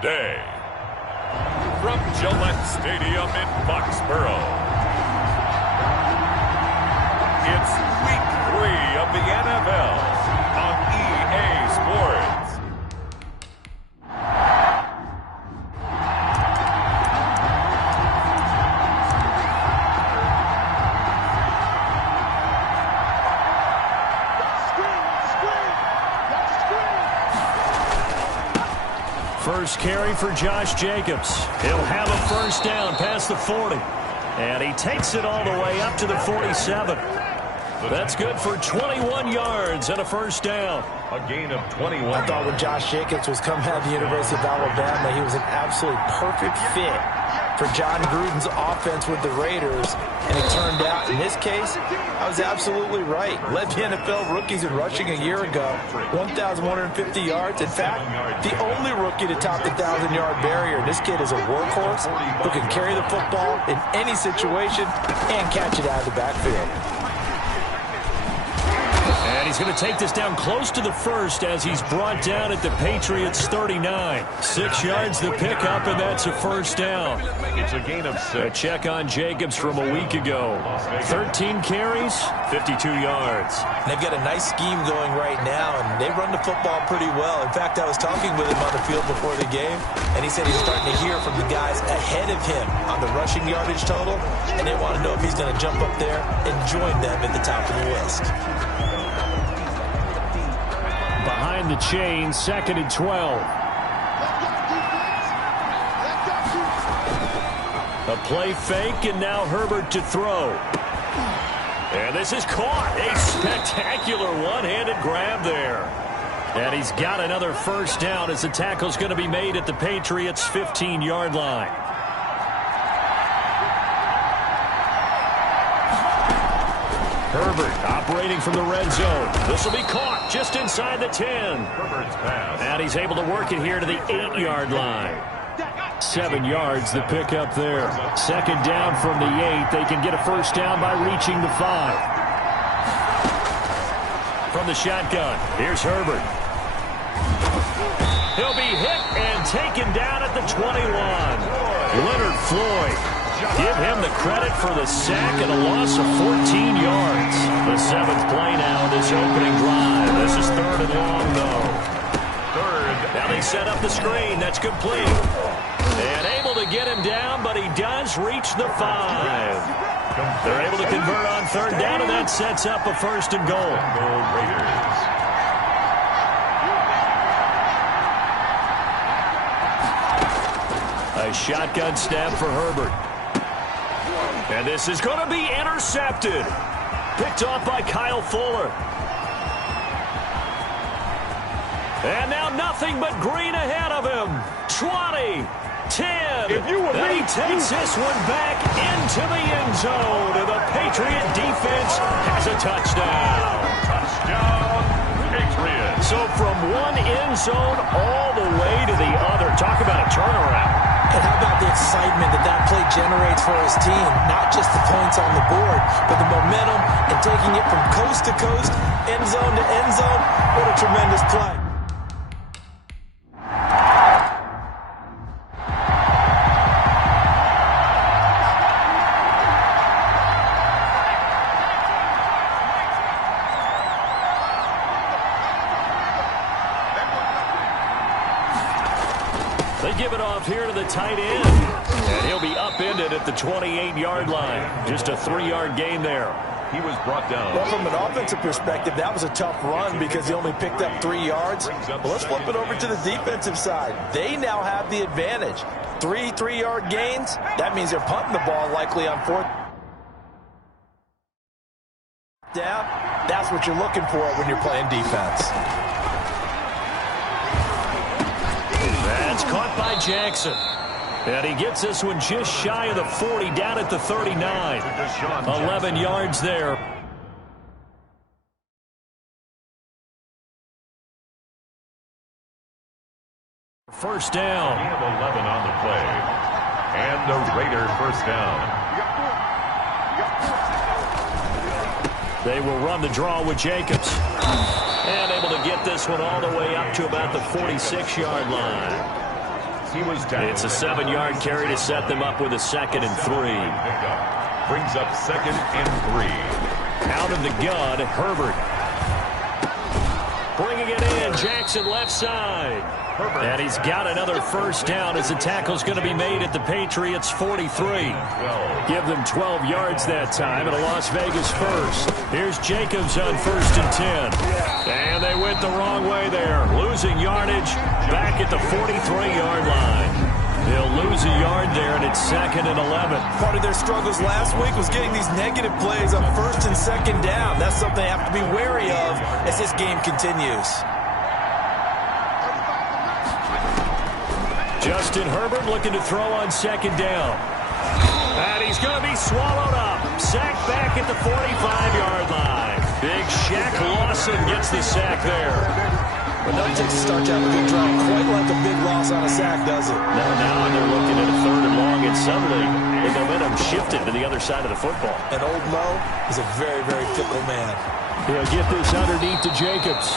today. From Gillette Stadium in Foxborough, it's Week 3 of the NFL on EA Sports. First carry for Josh Jacobs. He'll have a first down past the 40. And he takes it all the way up to the 47. That's good for 21 yards and a first down. A gain of 21. I thought when Josh Jacobs was coming out of the University of Alabama, he was an absolutely perfect fit for John Gruden's offense with the Raiders. And it turned out, in this case, I was absolutely right. Led the NFL rookies in rushing a year ago, 1,150 yards. In fact, the only rookie to top the 1,000-yard barrier. This kid is a workhorse who can carry the football in any situation and catch it out of the backfield. And he's going to take this down close to the first as he's brought down at the Patriots 39. 6 yards the pickup, and that's a first down. It's a gain of 6. A check on Jacobs from a week ago. 13 carries, 52 yards. They've got a nice scheme going right now, and they run the football pretty well. In fact, I was talking with him on the field before the game, and he said he's starting to hear from the guys ahead of him on the rushing yardage total, and they want to know if he's going to jump up there and join them at the top of the list. Behind the chain, 2nd and 12. A play fake, and now Herbert to throw. And this is caught. A spectacular one-handed grab there. And he's got another first down as the tackle's going to be made at the Patriots' 15-yard line. Herbert operating from the red zone. This will be caught just inside the 10. Herbert's pass. And he's able to work it here to the 8-yard line. 7 yards the pickup there. 2nd down from the 8. They can get a first down by reaching the 5. From the shotgun, here's Herbert. He'll be hit and taken down at the 21. Leonard Floyd. Give him the credit for the sack and a loss of 14 yards. The 7th play now, this opening drive. This is 3rd and long, though. 3rd. Now they set up the screen. That's complete. And able to get him down, but he does reach the 5. They're able to convert on 3rd down, and that sets up a 1st and goal. Raiders. A shotgun snap for Herbert. And this is going to be intercepted. Picked off by Kyle Fuller. And now nothing but green ahead of him. 20, 10. And he takes this one back into the end zone. And the Patriot defense has a touchdown. Touchdown, Patriots. So from one end zone all the way to the other. Talk about a turnaround. And how about the excitement that play generates for his team? Not just the points on the board, but the momentum and taking it from coast to coast, end zone to end zone. What a tremendous play. They give it off here to the tight end. And he'll be upended at the 28-yard line. Just a 3-yard gain there. He was brought down. Well, from an offensive perspective, that was a tough run because he only picked up 3 yards. Well, let's flip it over to the defensive side. They now have the advantage. 3 3-yard gains. That means they're punting the ball likely on 4th down. That's what you're looking for when you're playing defense. That's caught by Jackson. And he gets this one just shy of the 40, down at the 39. 11 yards there. First down. He had 11 on the play. And the Raiders first down. They will run the draw with Jacobs. And able to get this one all the way up to about the 46-yard line. He was down. It's a 7-yard carry to set them up with a 2nd and 3. Brings up 2nd and 3. Out of the gun, Herbert. Bringing it in, Jackson left side. And he's got another first down as the tackle's going to be made at the Patriots' 43. Give them 12 yards that time and a Las Vegas first. Here's Jacobs on 1st and 10. And they went the wrong way there. Losing yardage back at the 43-yard line. They'll lose a yard there, and it's 2nd and 11. Part of their struggles last week was getting these negative plays on 1st and 2nd down. That's something they have to be wary of as this game continues. Justin Herbert looking to throw on 2nd down. And he's going to be swallowed up. Sacked back at the 45-yard line. Big Shaq Lawson gets the sack there. But no takes a start to have a good drive. Quite like a big loss on a sack, does it? Now they're looking at a 3rd and long, and suddenly the momentum shifted to the other side of the football. And old Mo is a very, very fickle man. He'll get this underneath to Jacobs.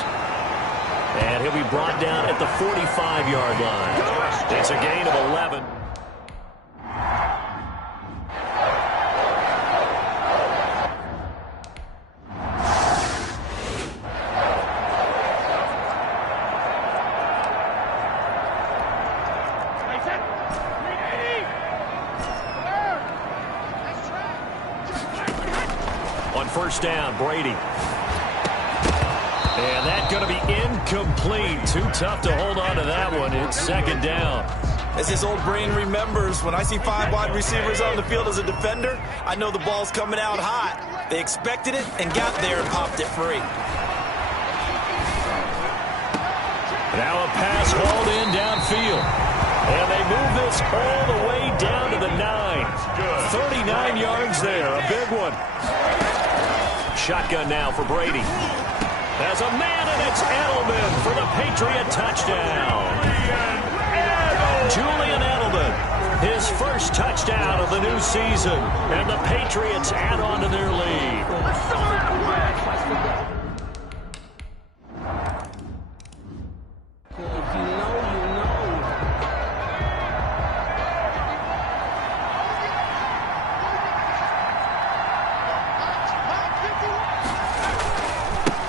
And he'll be brought down at the 45-yard line. It's a gain of 11. On 1st down, Brady. And that's going to be incomplete. Too tough to hold on to that one. It's 2nd down. As his old brain remembers, when I see 5 wide receivers on the field as a defender, I know the ball's coming out hot. They expected it and got there and popped it free. Now a pass hauled in downfield. And they move this all the way down to the 9. 39 yards there. A big one. Shotgun now for Brady. As a man, and it's Edelman for the Patriot touchdown. Julian Edelman, his first touchdown of the new season. And the Patriots add on to their lead.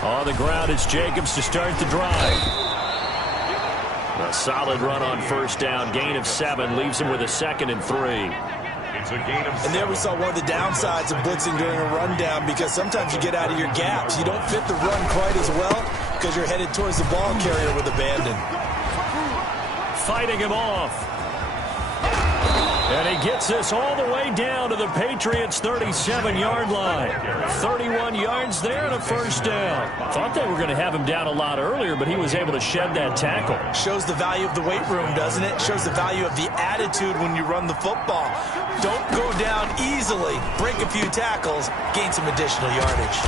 On the ground, it's Jacobs to start the drive. A solid run on 1st down. Gain of 7 leaves him with a 2nd and 3. It's a gain of 7. And there we saw one of the downsides of blitzing during a rundown, because sometimes you get out of your gaps. You don't fit the run quite as well because you're headed towards the ball carrier with abandon. Fighting him off. And he gets this all the way down to the Patriots' 37-yard line. 31 yards there and a 1st down. Thought they were going to have him down a lot earlier, but he was able to shed that tackle. Shows the value of the weight room, doesn't it? Shows the value of the attitude when you run the football. Don't go down easily. Break a few tackles. Gain some additional yardage.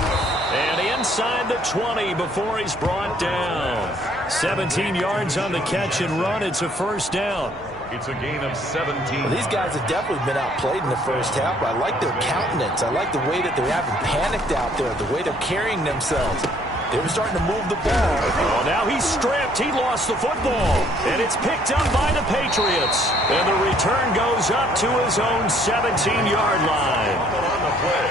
And inside the 20 before he's brought down. 17 yards on the catch and run. It's a 1st down. It's a gain of 17. Well, these guys have definitely been outplayed in the 1st half. I like their countenance. I like the way that they haven't panicked out there, the way they're carrying themselves. They were starting to move the ball. Oh, now he's stripped. He lost the football. And it's picked up by the Patriots. And the return goes up to his own 17-yard line. On the play.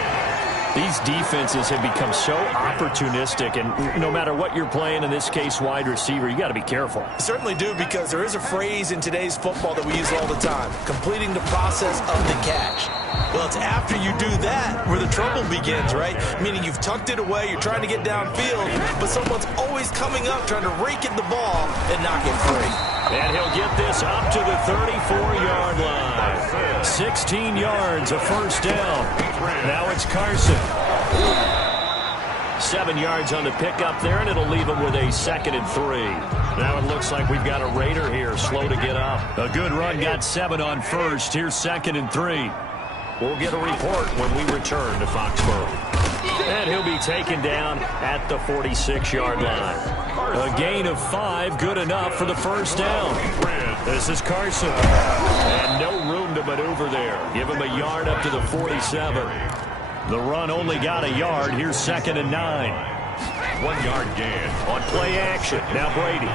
These defenses have become so opportunistic, and no matter what you're playing, in this case wide receiver, you got to be careful. Certainly do, because there is a phrase in today's football that we use all the time: completing the process of the catch. Well, it's after you do that where the trouble begins, right? Meaning you've tucked it away, you're trying to get downfield, but someone's always coming up trying to rake at the ball and knock it free. And he'll get this up to the 34-yard line. 16 yards, a 1st down. Now it's Carson. 7 yards on the pickup there, and it'll leave him with a 2nd and 3. Now it looks like we've got a Raider here, slow to get up. A good run, got 7 on 1st. Here's 2nd and 3. We'll get a report when we return to Foxborough. And he'll be taken down at the 46-yard line. A gain of 5, good enough for the 1st down. This is Carson. And no room to maneuver there. Give him a yard up to the 47. The run only got a yard. Here's 2nd and 9. 1 yard gain. On play action. Now Brady.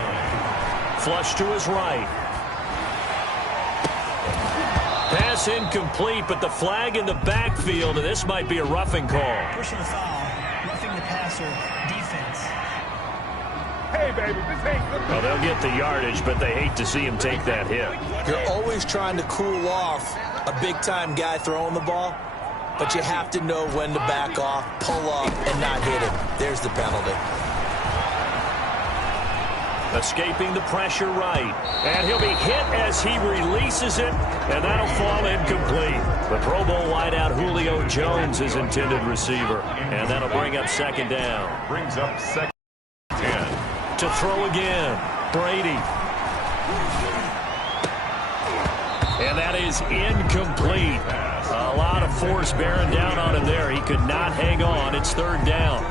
Flush to his right. pass incomplete, but the flag in the backfield, and this might be a roughing call. Personal foul, roughing the passer, defense. Hey, baby, this ain't good. Well, they'll get the yardage, but they hate to see him take that hit. You're always trying to cool off a big-time guy throwing the ball, but you have to know when to back off, pull up, and not hit him. There's the penalty. Escaping the pressure right. And he'll be hit as he releases it, and that'll fall incomplete. The Pro Bowl wideout Julio Jones is intended receiver, and that'll bring up second down. Brings up second 10. To throw again, Brady. And that is incomplete. A lot of force bearing down on him there. He could not hang on. It's third down.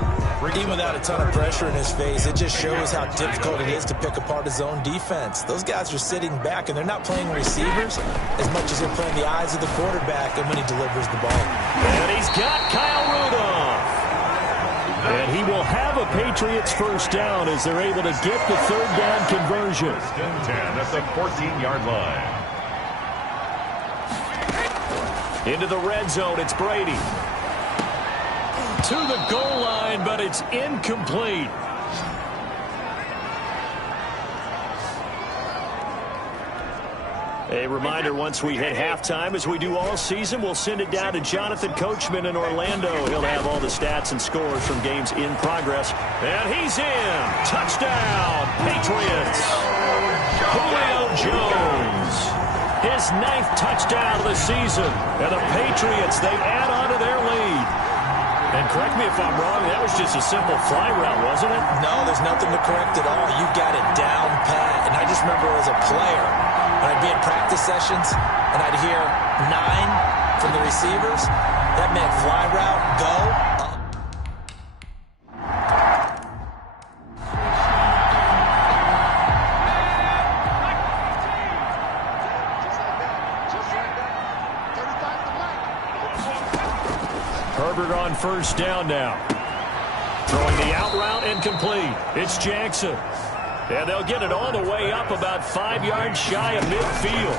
Even without a ton of pressure in his face, it just shows how difficult it is to pick apart his own defense. Those guys are sitting back, and they're not playing receivers as much as they're playing the eyes of the quarterback and when he delivers the ball. And he's got Kyle Rudolph. And he will have a Patriots first down as they're able to get the third down conversion. 10 at the 14-yard line. Into the red zone, it's Brady. To the goal line, but it's incomplete. A reminder, once we hit halftime, as we do all season, we'll send it down to Jonathan Coachman in Orlando. He'll have all the stats and scores from games in progress. And he's in. Touchdown, Patriots. Julio Jones. His 9th touchdown of the season. And the Patriots, they add on to their lead. And correct me if I'm wrong, that was just a simple fly route, wasn't it? No, there's nothing to correct at all. You've got it down pat. And I just remember as a player, when I'd be in practice sessions and I'd hear 9 from the receivers, that meant fly route, go. Herbert on first down now. Throwing the out route incomplete. It's Jackson. And they'll get it all the way up about 5 yards shy of midfield.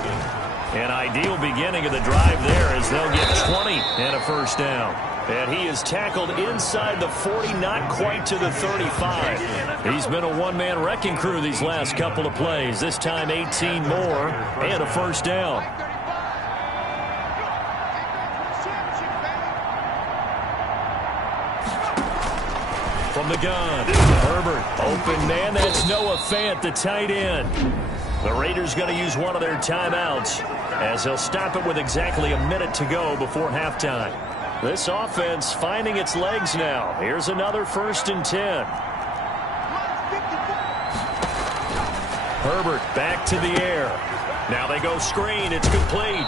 An ideal beginning of the drive there as they'll get 20 and a first down. And he is tackled inside the 40, not quite to the 35. He's been a one-man wrecking crew these last couple of plays. This time 18 more and a first down. From the gun, Herbert, open man, that's Noah Fant, the tight end. The Raiders going to use one of their timeouts as they'll stop it with exactly a minute to go before halftime. This offense finding its legs now. Here's another 1st and 10. Herbert back to the air. Now they go screen, it's complete.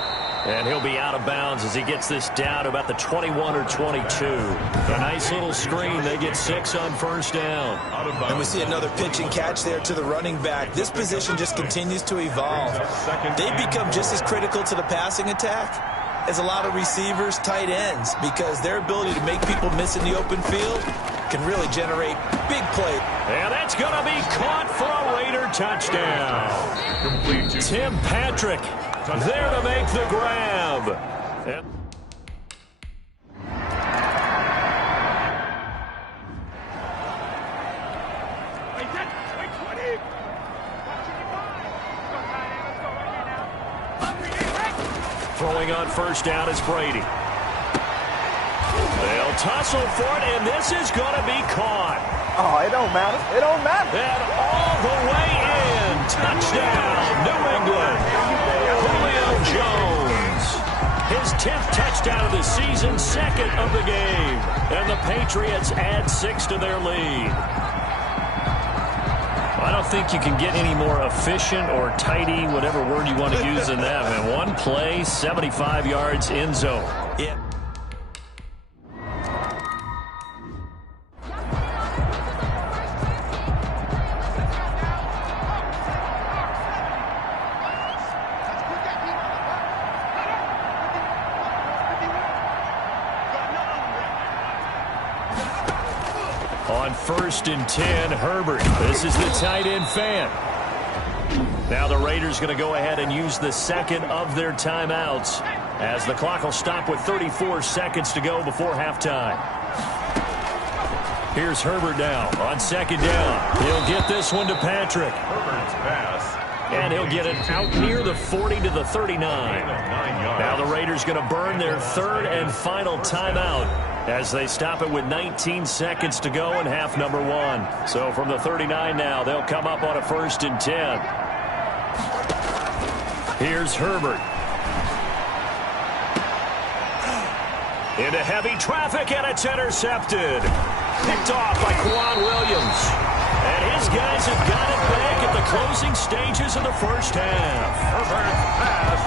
And he'll be out of bounds as he gets this down to about the 21 or 22. A nice little screen. They get 6 on first down. And we see another pitch and catch there to the running back. This position just continues to evolve. They become just as critical to the passing attack as a lot of receivers, tight ends, because their ability to make people miss in the open field can really generate big plays. And that's going to be caught for a Raider touchdown. Tim Patrick there to make the grab. Yep. Throwing on first down is Brady. They'll tussle for it, and this is going to be caught. Oh, it don't matter. It don't matter. And all the way in. Touchdown, New England. Julio Jones. His 10th touchdown of the season, 2nd of the game. And the Patriots add 6 to their lead. I don't think you can get any more efficient or tidy, whatever word you want to use in that, man. One play, 75 yards in zone. Yeah. On 1st and 10, Herbert. This is the tight end Fant. Now the Raiders going to go ahead and use the 2nd of their timeouts as the clock will stop with 34 seconds to go before halftime. Here's Herbert now on second down. He'll get this one to Patrick. Herbert's pass. And he'll get it out near the 40 to the 39. Now the Raiders going to burn their third and final timeout as they stop it with 19 seconds to go in half number one. So from the 39 now, they'll come up on a 1st and 10. Here's Herbert. Into heavy traffic, and it's intercepted. Picked off by Quan Williams. And his guys have got it back at the closing stages of the first half. Herbert's pass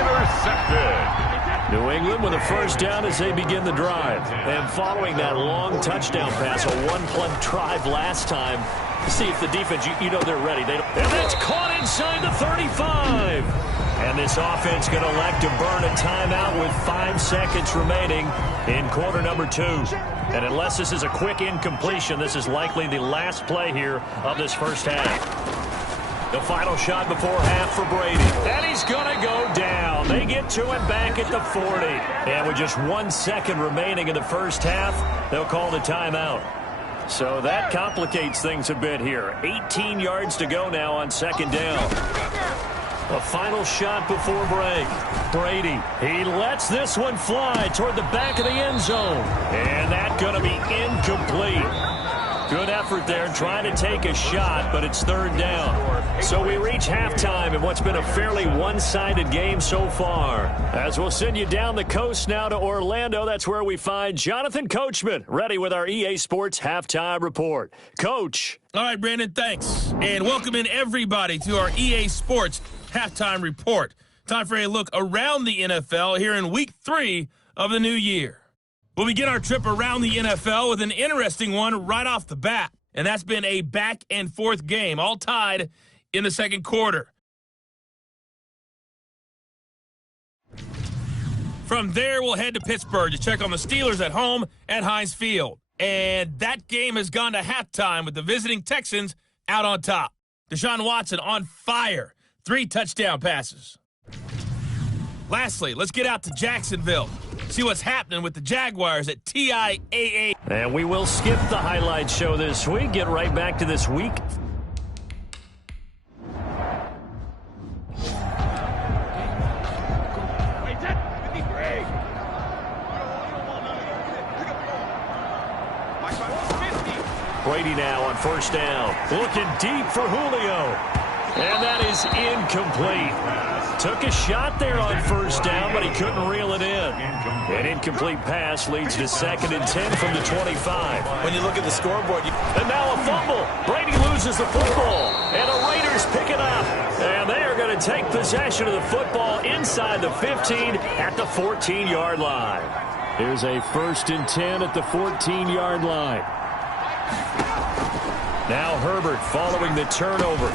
intercepted. New England with a first down as they begin the drive. And following that long touchdown pass, a one-play drive last time, to see if the defense, you know they're ready. And that's caught inside the 35. And this offense going to elect to burn a timeout with 5 seconds remaining in quarter number 2. And unless this is a quick incompletion, this is likely the last play here of this first half. The final shot before half for Brady. And he's going to go down. They get to him back at the 40. And with just 1 second remaining in the first half, they'll call the timeout. So that complicates things a bit here. 18 yards to go now on second down. A final shot before break. Brady, he lets this one fly toward the back of the end zone. And that's going to be incomplete. Good effort there trying to take a shot, but it's third down. So we reach halftime in what's been a fairly one-sided game so far. As we'll send you down the coast now to Orlando, that's where we find Jonathan Coachman, ready with our EA Sports Halftime Report. Coach. All right, Brandon, thanks. And welcome in everybody to our EA Sports Halftime Report. Time for a look around the NFL here in Week 3 of the new year. We'll begin our trip around the NFL with an interesting one right off the bat, and that's been a back-and-forth game, all tied in the second quarter. From there, we'll head to Pittsburgh to check on the Steelers at home at Heinz Field. And that game has gone to halftime with the visiting Texans out on top. Deshaun Watson on fire. 3 touchdown passes. Lastly, let's get out to Jacksonville. See what's happening with the Jaguars at TIAA. And we will skip the highlight show this week. Get right back to this week. Brady now on first down. Looking deep for Julio. And that is incomplete. Took a shot there on first down, but he couldn't reel it in. An incomplete pass leads to 2nd and 10 from the 25. When you look at the scoreboard. And now a fumble. Brady loses the football. And the Raiders pick it up. And they are going to take possession of the football inside the 15 at the 14-yard line. Here's a 1st and 10 at the 14-yard line. Now Herbert following the turnover.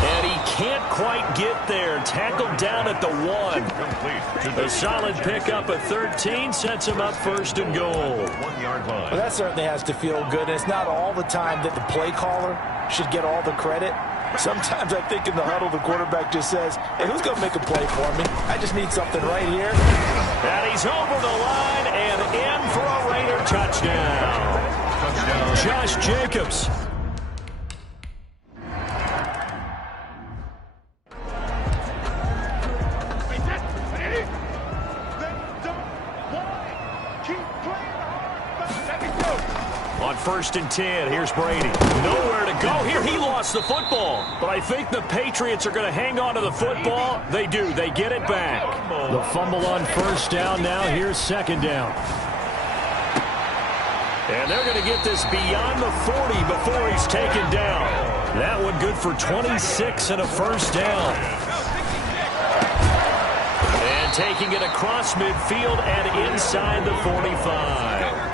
And he can't quite get there. Tackled down at the 1. A solid pickup at 13 sets him up 1st and goal. 1-yard line. Well, that certainly has to feel good. And it's not all the time that the play caller should get all the credit. Sometimes I think in the huddle, the quarterback just says, hey, who's going to make a play for me? I just need something right here. And he's over the line and in for a Raider touchdown. Josh Jacobs. On 1st and 10, here's Brady. Nowhere to go here. He lost the football. But I think the Patriots are going to hang on to the football. They do. They get it back. The fumble on first down now. Here's 2nd down. And they're going to get this beyond the 40 before he's taken down. That one good for 26 and a first down. And taking it across midfield and inside the 45.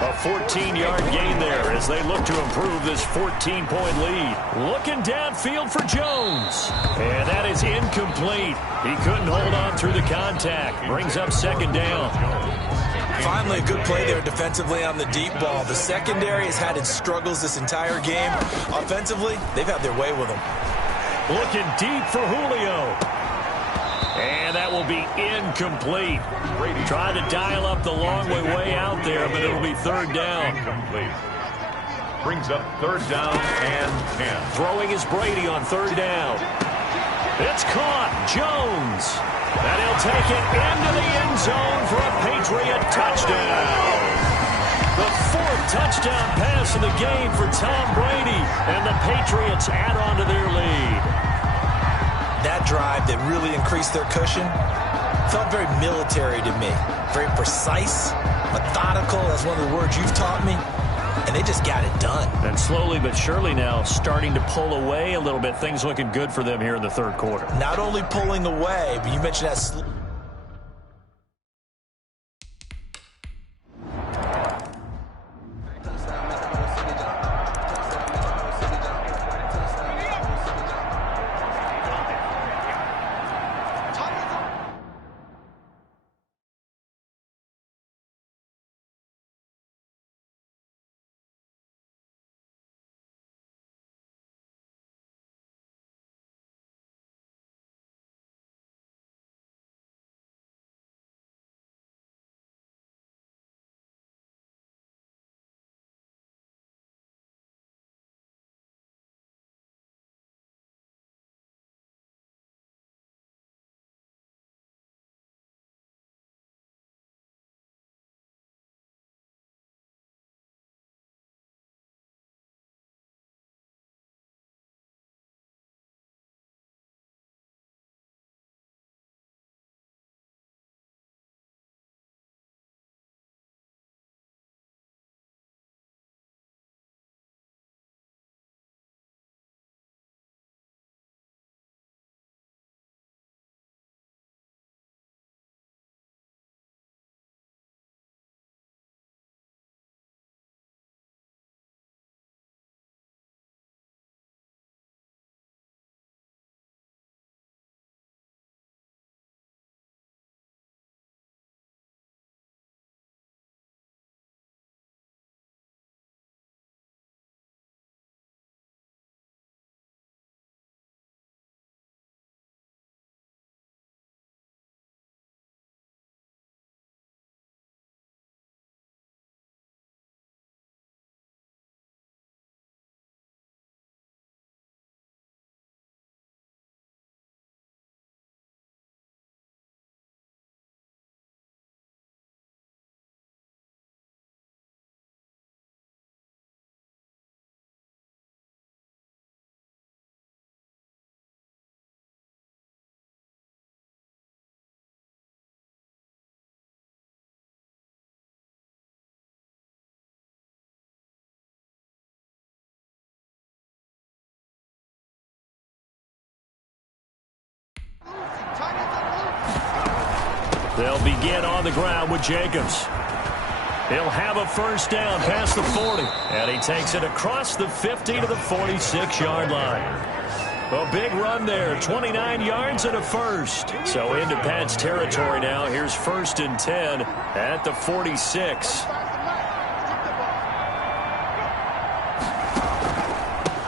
A 14-yard gain there as they look to improve this 14-point lead. Looking downfield for Jones. And that is incomplete. He couldn't hold on through the contact. Brings up 2nd down. Finally, a good play there defensively on the deep ball. The secondary has had its struggles this entire game. Offensively, they've had their way with them. Looking deep for Julio. be incomplete. Trying to dial up the long way out there, but it'll be third down. Incomplete. Brings up third down and 10. Throwing is Brady on third down. It's caught. Jones. And he'll take it into the end zone for a Patriot touchdown. The fourth touchdown pass of the game for Tom Brady. And the Patriots add on to their lead. That drive that really increased their cushion felt very military to me. Very precise, methodical. That's one of the words you've taught me. And they just got it done. And slowly but surely now starting to pull away a little bit. Things looking good for them here in the third quarter. Not only pulling away, but you mentioned that. They'll begin on the ground with Jacobs. He'll have a first down past the 40. And he takes it across the 50 to the 46-yard line. A big run there, 29 yards and a first. So into Pat's territory now. Here's first and 10 at the 46.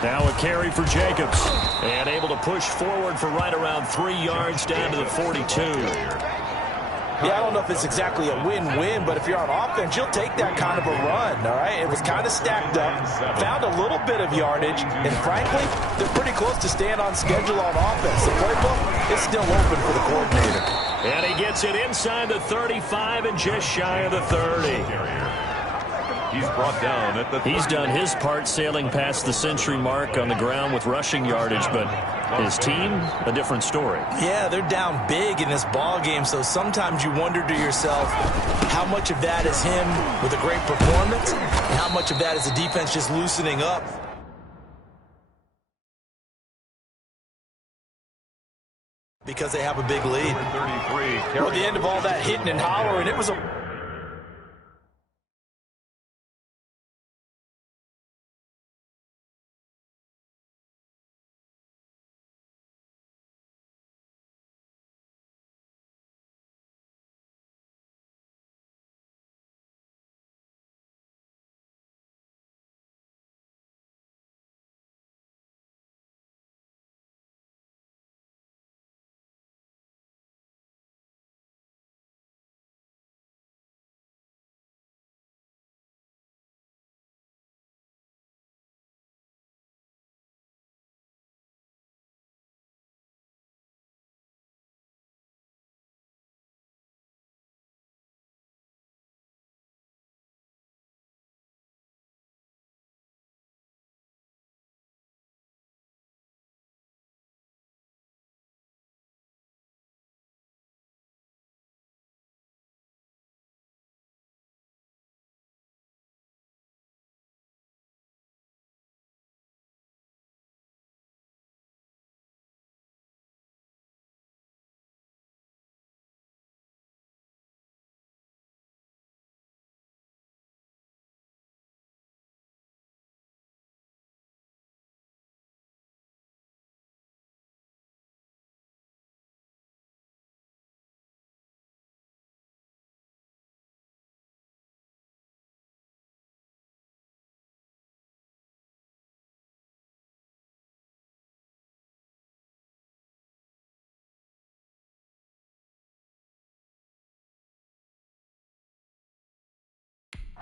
Now a carry for Jacobs. And able to push forward for right around 3 yards down to the 42. Yeah, I don't know if it's exactly a win-win, but if you're on offense, you'll take that kind of a run, all right? It was kind of stacked up, found a little bit of yardage, and frankly, they're pretty close to staying on schedule on offense. The playbook is still open for the coordinator. And he gets it inside the 35 and just shy of the 30. He's brought down at the 30. He's done his part sailing past the century mark on the ground with rushing yardage, but his team, a different story. Yeah, they're down big in this ball game, so sometimes you wonder to yourself how much of that is him with a great performance and how much of that is the defense just loosening up. Because they have a big lead. Well, the end of all that hitting and hollering, it was a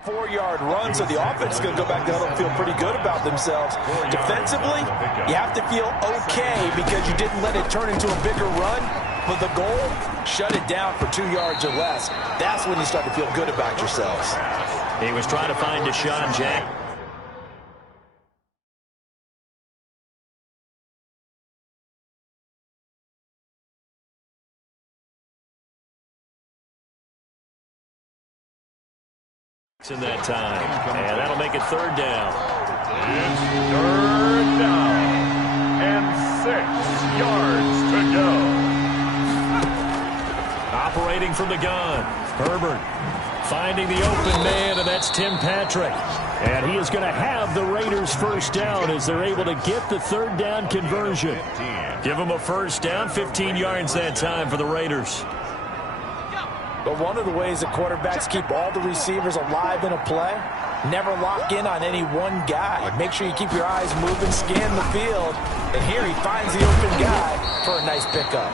4-yard run, so the offense is going to go back to huddle and feel pretty good about themselves. Defensively, you have to feel okay because you didn't let it turn into a bigger run, but the goal, shut it down for 2 yards or less. That's when you start to feel good about yourselves. He was trying to find Deshaun Jackson. In that time, and that'll make it 3rd down. It's 3rd down and 6 yards to go. Operating from the gun, Herbert finding the open man, and that's Tim Patrick. And he is going to have the Raiders 1st down as they're able to get the 3rd down conversion. Give them a 1st down, 15 yards that time for the Raiders. But one of the ways that quarterbacks keep all the receivers alive in a play, never lock in on any one guy. Make sure you keep your eyes moving, scan the field, and here he finds the open guy for a nice pickup.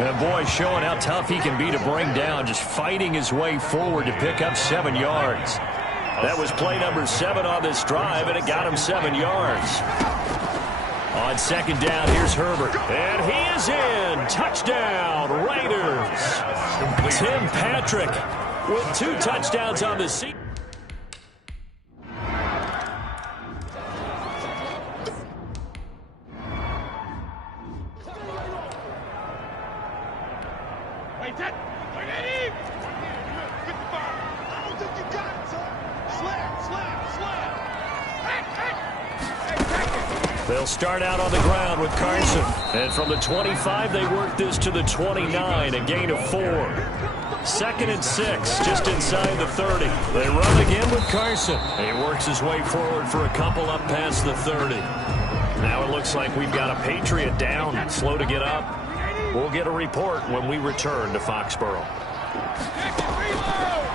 And boy, showing how tough he can be to bring down, just fighting his way forward to pick up 7 yards. That was play number 7 on this drive, and it got him 7 yards. On 2nd down, here's Herbert. And he is in. Touchdown, Raiders. Tim Patrick with 2 touchdowns on the season. They'll start out on the ground with Carson. And from the 25, they work this to the 29, a gain of 4. 2nd and 6, just inside the 30. They run again with Carson. He works his way forward for a couple up past the 30. Now it looks like we've got a Patriot down, slow to get up. We'll get a report when we return to Foxborough.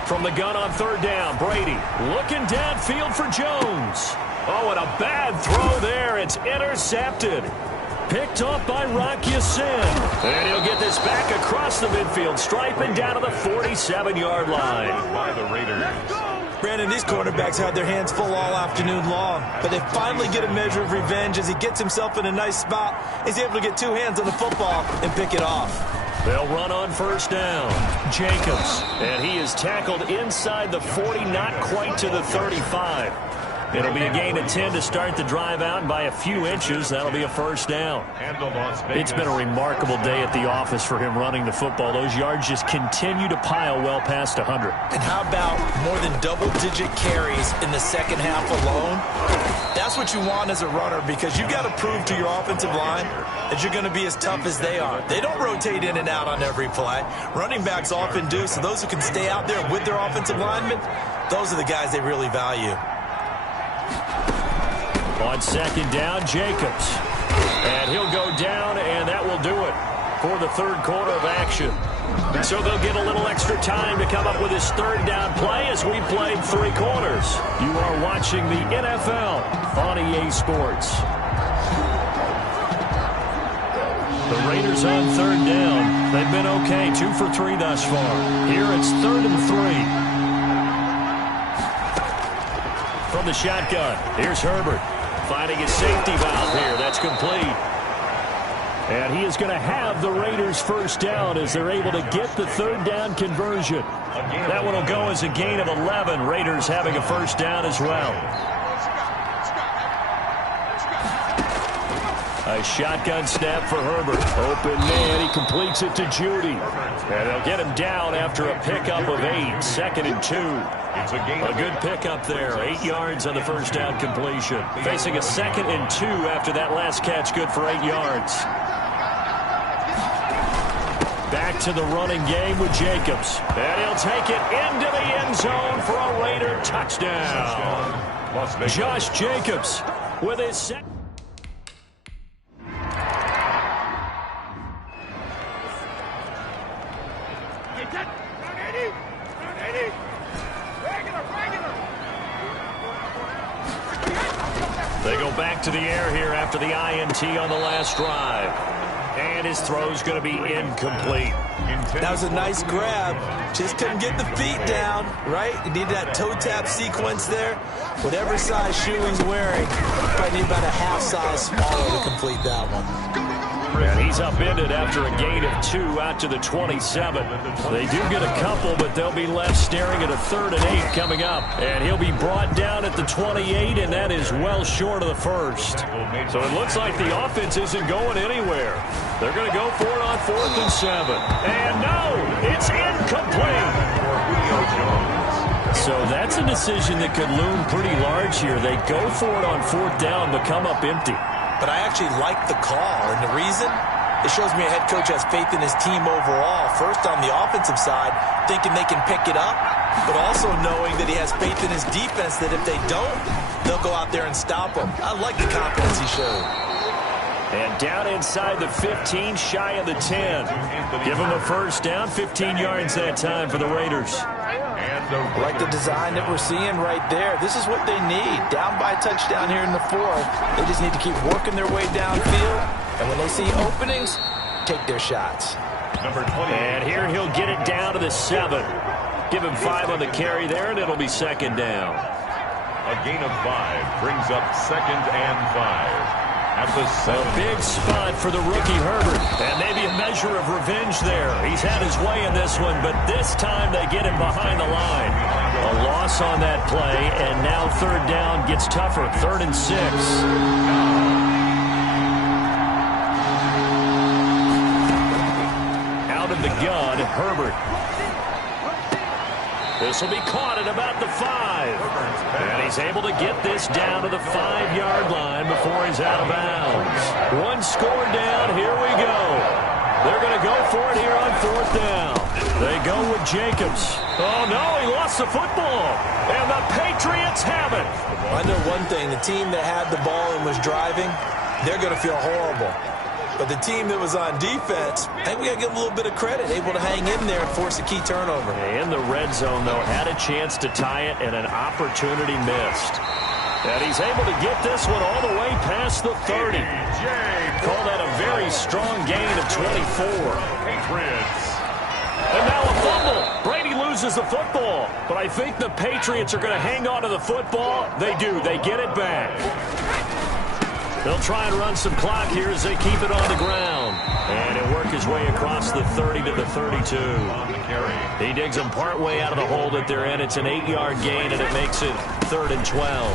From the gun on 3rd down, Brady looking downfield for Jones. Oh, and a bad throw there. It's intercepted. Picked off by Rock Ya-Sin. And he'll get this back across the midfield, striping down to the 47-yard line. By the Raiders. Brandon, these quarterbacks had their hands full all afternoon long, but they finally get a measure of revenge as he gets himself in a nice spot. He's able to get 2 hands on the football and pick it off. They'll run on 1st down. Jacobs. And he is tackled inside the 40, not quite to the 35. It'll be a gain of 10 to start the drive out, and by a few inches, that'll be a 1st down. It's been a remarkable day at the office for him running the football. Those yards just continue to pile well past 100. And how about more than double-digit carries in the 2nd half alone? That's what you want as a runner, because you've got to prove to your offensive line that you're going to be as tough as they are. They don't rotate in and out on every play. Running backs often do, so those who can stay out there with their offensive linemen, those are the guys they really value. On 2nd down, Jacobs. And he'll go down, and that will do it for the 3rd quarter of action. So they'll get a little extra time to come up with his 3rd down play as we played 3 quarters. You are watching the NFL on EA Sports. The Raiders on 3rd down. They've been okay, 2 for 3 thus far. Here it's 3rd and 3. From the shotgun, here's Herbert. Finding his safety valve here. That's complete. And he is going to have the Raiders 1st down as they're able to get the 3rd down conversion. That one will go as a gain of 11. Raiders having a 1st down as well. A shotgun snap for Herbert. Open man. He completes it to Judy. And they'll get him down after a pickup of 8. 2nd and 2. A good pickup there. 8 yards on the 1st down completion. Facing a 2nd and 2 after that last catch. Good for 8 yards. Back to the running game with Jacobs. And he'll take it into the end zone for a Raider touchdown. Josh Jacobs with his second. They go back to the air here after the INT on the last drive. And his throw's going to be incomplete. That was a nice grab. Just couldn't get the feet down, right? You need that toe tap sequence there. Whatever size shoe he's wearing, probably need about a half size smaller to complete that one. And he's upended after a gain of 2 out to the 27. They do get a couple, but they'll be left staring at a 3rd and 8 coming up. And he'll be brought down at the 28, and that is well short of the first. So it looks like the offense isn't going anywhere. They're going to go for it on 4th and 7. And no, it's incomplete. So that's a decision that could loom pretty large here. They go for it on 4th down, but come up empty. But I actually like the call, and the reason? It shows me a head coach has faith in his team overall. First, on the offensive side, thinking they can pick it up, but also knowing that he has faith in his defense that if they don't, they'll go out there and stop them. I like the confidence he showed. And down inside the 15, shy of the 10. Give him a first down, 15 yards that time for the Raiders. I like the design that we're seeing right there. This is what they need. Down by a touchdown here in the 4th. They just need to keep working their way downfield. And when they see openings, take their shots. Number 20. And here he'll get it down to the 7. Give him 5 on the carry there, and it'll be 2nd down. A gain of 5 brings up 2nd and 5. At the 7. A big spot for the rookie Herbert. And maybe a measure of revenge there. He's had his way in this one, but this time they get him behind the line. A loss on that play, and now 3rd down gets tougher. 3rd and 6. Out of the gun, Herbert. This will be caught at about the 5. And he's able to get this down to the 5-yard line before he's out of bounds. 1 score down. Here we go. They're going to go for it here on 4th down. They go with Jacobs. Oh, no, he lost the football. And the Patriots have it. I know one thing. The team that had the ball and was driving, they're going to feel horrible. But the team that was on defense, I think we got to give them a little bit of credit, able to hang in there and force a key turnover. In the red zone, though, had a chance to tie it and an opportunity missed. And he's able to get this one all the way past the 30. Call that a very strong gain of 24. Patriots. And now a fumble. Brady loses the football. But I think the Patriots are going to hang on to the football. They do. They get it back. They'll try and run some clock here as they keep it on the ground. And he'll work his way across the 30 to the 32. He digs them partway out of the hole that they're in. It's an 8-yard gain, and it makes it 3rd and 12.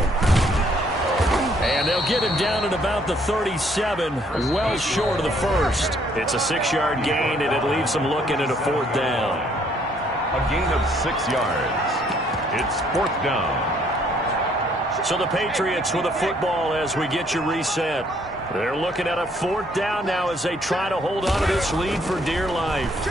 And they'll get him down at about the 37, well short of the first. It's a 6-yard gain, and it leaves them looking at a 4th down. A gain of 6 yards. It's 4th down. So the Patriots with a football as we get you reset. They're looking at a 4th down now as they try to hold on to this lead for dear life.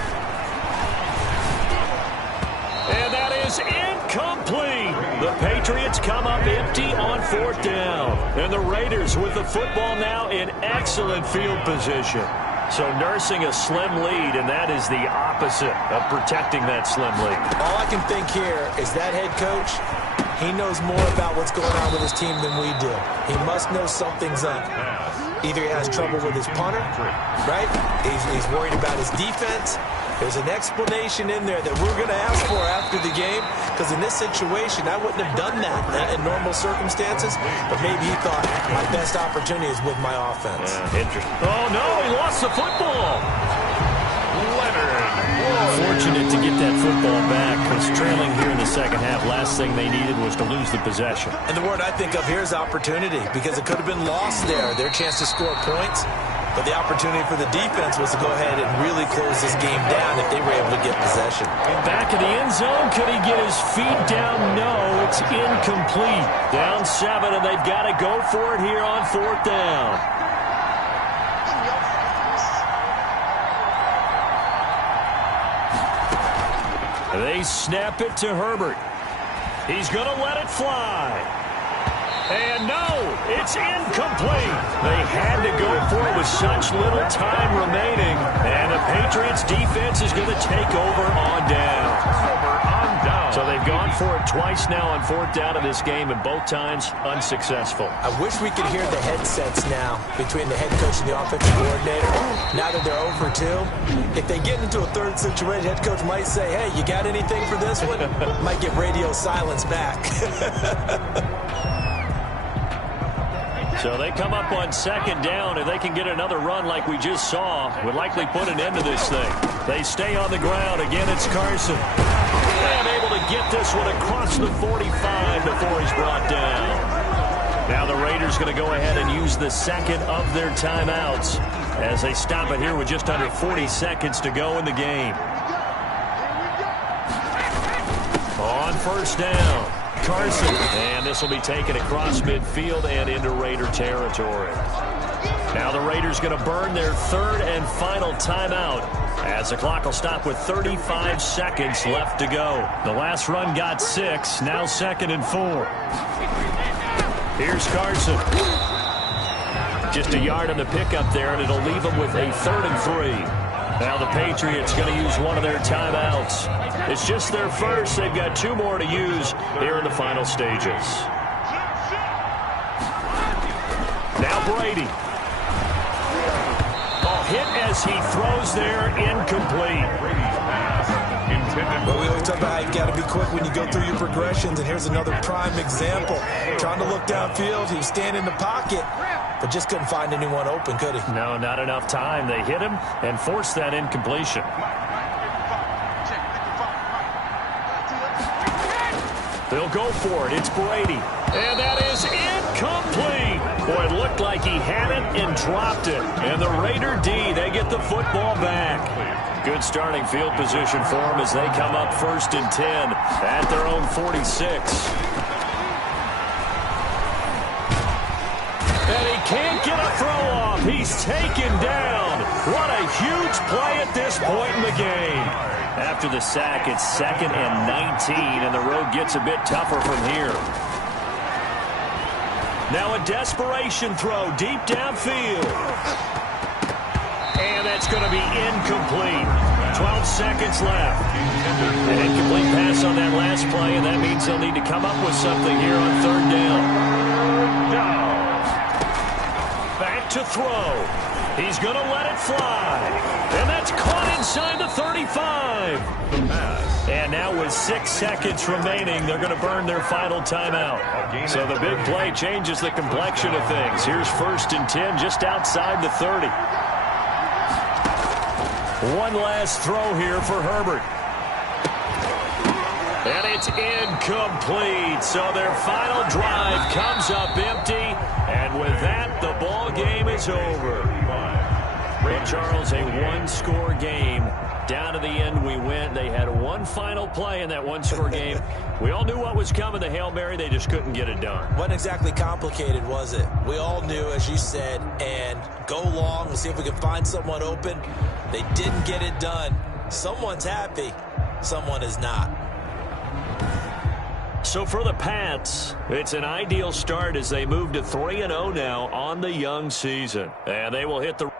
And that is incomplete. The Patriots come up empty on 4th down. And the Raiders with the football now in excellent field position. So nursing a slim lead, and that is the opposite of protecting that slim lead. All I can think here is that head coach, he knows more about what's going on with his team than we do. He must know something's up. Either he has trouble with his punter, right? He's worried about his defense. There's an explanation in there that we're going to ask for after the game, because in this situation, I wouldn't have done that in normal circumstances, but maybe he thought my best opportunity is with my offense. Yeah, interesting. Oh, no, he lost the football. Fortunate to get that football back, because trailing here in the second half, last thing they needed was to lose the possession. And the word I think of here is opportunity, because it could have been lost there. Their chance to score points, but the opportunity for the defense was to go ahead and really close this game down if they were able to get possession. Back of the end zone, could he get his feet down? No, it's incomplete. Down 7, and they've got to go for it here on 4th down. They snap it to Herbert. He's going to let it fly. And no, it's incomplete. They had to go for it with such little time remaining. And the Patriots defense is going to take over on down. So they've gone for it twice now on fourth down in this game, and both times unsuccessful. I wish we could hear the headsets now between the head coach and the offensive coordinator. Now that they're over 2, if they get into a third situation, head coach might say, hey, you got anything for this one? Might get radio silence back. So they come up on second down. If they can get another run like we just saw, would likely put an end to this thing. They stay on the ground. Again, it's Carson. And able to get this one across the 45 before he's brought down. Now the Raiders going to go ahead and use the second of their timeouts as they stop it here with just under 40 seconds to go in the game. On first down, Carson. And this will be taken across midfield and into Raider territory. Now the Raiders going to burn their third and final timeout as the clock will stop with 35 seconds left to go. The last run got 6, now second and 4. Here's Carson. Just a yard on the pickup there, and it'll leave them with a 3rd and 3. Now the Patriots going to use one of their timeouts. It's just their first. They've got 2 more to use here in the final stages. Now Brady. Hit as he throws there, incomplete. But we always talk about how you got to be quick when you go through your progressions, and here's another prime example. Trying to look downfield, he was standing in the pocket, but just couldn't find anyone open, could he? No, not enough time. They hit him and forced that incompletion. They'll go for it. It's Brady. And that is incomplete. Boy, it looked like he had it and dropped it. And the Raider D, they get the football back. Good starting field position for them as they come up 1st and 10 at their own 46. And he can't get a throw off. He's taken down. What a huge play at this point in the game. After the sack, it's 2nd and 19, and the road gets a bit tougher from here. Now a desperation throw deep downfield. And that's going to be incomplete. 12 seconds left. An incomplete pass on that last play, and that means they'll need to come up with something here on 3rd down. Back to throw. He's going to let it fly. And that's caught inside the 35. And now with 6 seconds remaining, they're going to burn their final timeout. So the big play changes the complexion of things. Here's 1st and 10 just outside the 30. One last throw here for Herbert. And it's incomplete. So their final drive comes up empty. And with that, the ball game is over. Well, Charles, a one-score game. Down to the end we went. They had one final play in that one-score game. We all knew what was coming, the Hail Mary. They just couldn't get it done. Wasn't exactly complicated, was it? We all knew, as you said, and go long and see if we can find someone open. They didn't get it done. Someone's happy. Someone is not. So for the Pats, it's an ideal start as they move to 3-0 now on the young season. And they will hit the